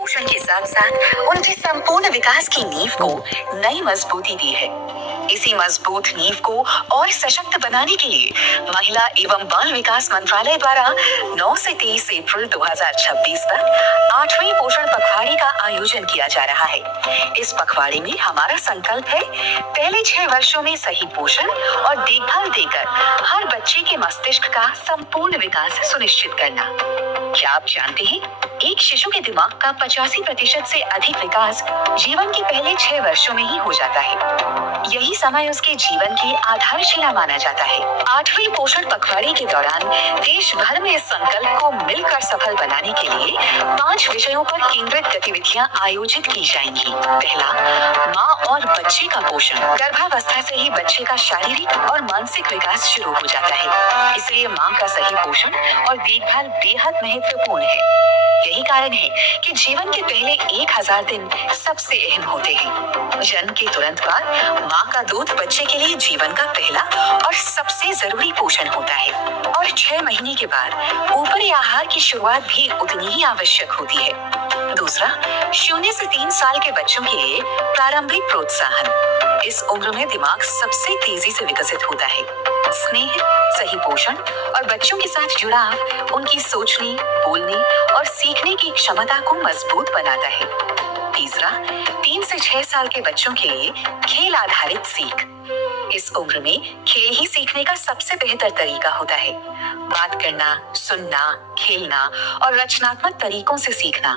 पोषण के साथ साथ उनके संपूर्ण विकास की नींव को नई मजबूती दी है। इसी मजबूत नींव को और सशक्त बनाने के लिए महिला एवं बाल विकास मंत्रालय द्वारा 9 से 23 अप्रैल 2026 तक 8वें पोषण पखवाड़े का आयोजन किया जा रहा है। इस पखवाड़े में हमारा संकल्प है पहले 6 वर्षों में सही पोषण और देखभाल देकर हर बच्चे के मस्तिष्क का संपूर्ण विकास सुनिश्चित करना। क्या आप जानते हैं एक शिशु के दिमाग का 85% से अधिक विकास जीवन के पहले 6 वर्षों में ही हो जाता है। यही समय उसके जीवन की आधारशिला माना जाता है। 8वें पोषण पखवाड़े के दौरान देश भर में इस संकल्प को मिलकर सफल बनाने के लिए 5 विषयों पर केंद्रित गतिविधियां आयोजित की जाएंगी। पहला, माँ और बच्चे का पोषण। गर्भावस्था से ही बच्चे का शारीरिक और मानसिक विकास शुरू हो जाता है, इसलिए माँ का सही पोषण और देखभाल बेहद महत्वपूर्ण है। यही कारण है कि जीवन के पहले 1000 दिन सबसे अहम होते हैं। जन्म के तुरंत बाद माँ का दूध बच्चे के लिए जीवन का पहला और सबसे जरूरी पोषण होता है और 6 महीने के बाद ऊपरी आहार की शुरुआत भी उतनी ही आवश्यक होती है। दूसरा, 0 से 3 साल के बच्चों के लिए प्रारंभिक प्रोत्साहन। इस उम्र में दिमाग सबसे तेजी से विकसित होता है। स्नेह, सही पोषण और बच्चों के साथ जुड़ाव उनकी सोचने, बोलने और सीखने की क्षमता को मजबूत बनाता है। तीसरा, 3 से 6 साल के बच्चों के लिए खेल आधारित सीख। इस उम्र में खेल ही सीखने का सबसे बेहतर तरीका होता है। बात करना, सुनना, खेलना और रचनात्मक तरीकों से सीखना,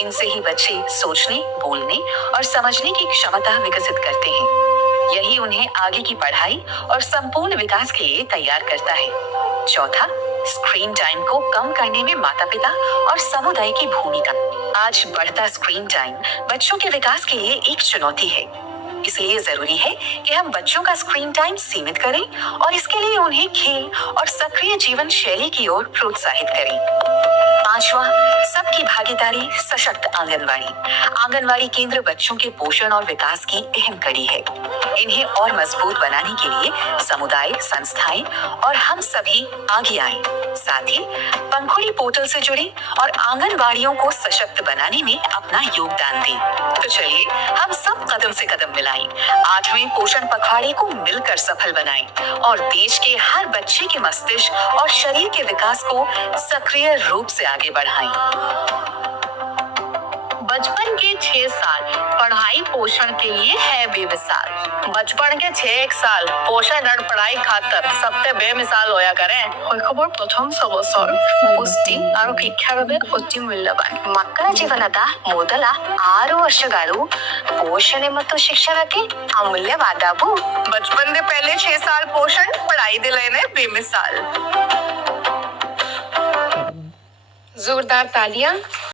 इनसे ही बच्चे सोचने, बोलने और समझने की क्षमता विकसित करते हैं। यही उन्हें आगे की पढ़ाई और संपूर्ण विकास के लिए तैयार करता है। चौथा, स्क्रीन टाइम को कम करने में माता पिता और समुदाय की भूमिका। आज बढ़ता स्क्रीन टाइम बच्चों के विकास के लिए एक चुनौती है, इसलिए जरूरी है कि हम बच्चों का स्क्रीन टाइम सीमित करें और इसके लिए उन्हें खेल और सक्रिय जीवन शैली की ओर प्रोत्साहित करें। पांचवा, सबकी भागीदारी, सशक्त आंगनवाड़ी। आंगनवाड़ी केंद्र बच्चों के पोषण और विकास की अहम कड़ी है। इन्हें और मजबूत बनाने के लिए समुदाय, संस्थाएं और हम सभी आगे आएं। साथ ही पंखुड़ी पोर्टल से जुड़े और आंगनवाड़ियों को सशक्त बनाने में अपना योगदान दें। तो चलिए हम सब कदम से कदम मिलाएं, 8वें पोषण पखवाड़े को मिलकर सफल बनाएं और देश के हर बच्चे के मस्तिष्क और शरीर के विकास को सक्रिय रूप से आगे बढ़ाएं। बचपन के 6 साल पढ़ाई पोषण के लिए है बेमिसाल। बचपन के 6 साल पोषण और पढ़ाई खातर सबते बेमिसाल होया करें। শৈশৱৰ প্ৰথম 6 বছৰ পুষ্টি আৰু শিক্ষাৰ বাবে অতি মূল্যৱান। ಮಕ್ಕಳ ಜೀವನದ ಮೊದಲ 6 ವರ್ಷಗಳು ಪೋಷಣೆ ಮತ್ತು ಶಿಕ್ಷಣಕ್ಕೆ ಅಮೂಲ್ಯವಾದವು। बचपन के पहले 6 साल पोषण पढ़ाई दे लेने बेमिसाल। जोरदार तालियां।